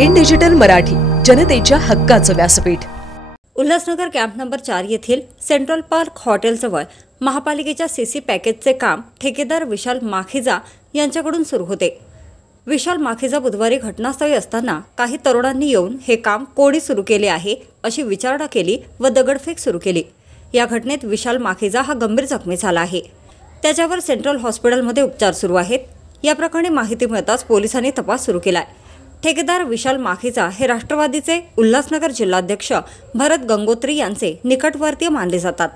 In digital Marathi, जनतेच्या हक्काचं व्यासपीठ। उल्हासनगर कॅम्प नंबर 4 येथील सेंट्रल पार्क हॉटेलजवळ महापालिकेच्या सीसी पॅकेजचे काम ठेकेदार विशाल माखीजा यांच्याकडून सुरू होते। विशाल माखीजा बुधवारी घटनास्थळी असताना काही तरुणांनी येऊन हे काम कोणी सुरू केले आहे अशी विचारणा केली व दगडफेक सुरू केली। या घटनेत विशाल माखीजा हा गंभीर जखमी झाला आहे। त्याच्यावर सेंट्रल हॉस्पिटलमध्ये उपचार सुरू आहेत। या प्रकरणी माहिती मिळताच पोलिसांनी तपास सुरू केलाय। ठेकेदार विशाल माखीजा हे राष्ट्रवादीचे उल्हासनगर जिल्हाध्यक्ष भरत गंगोत्री यांचे निकटवर्तीय मानले जातात।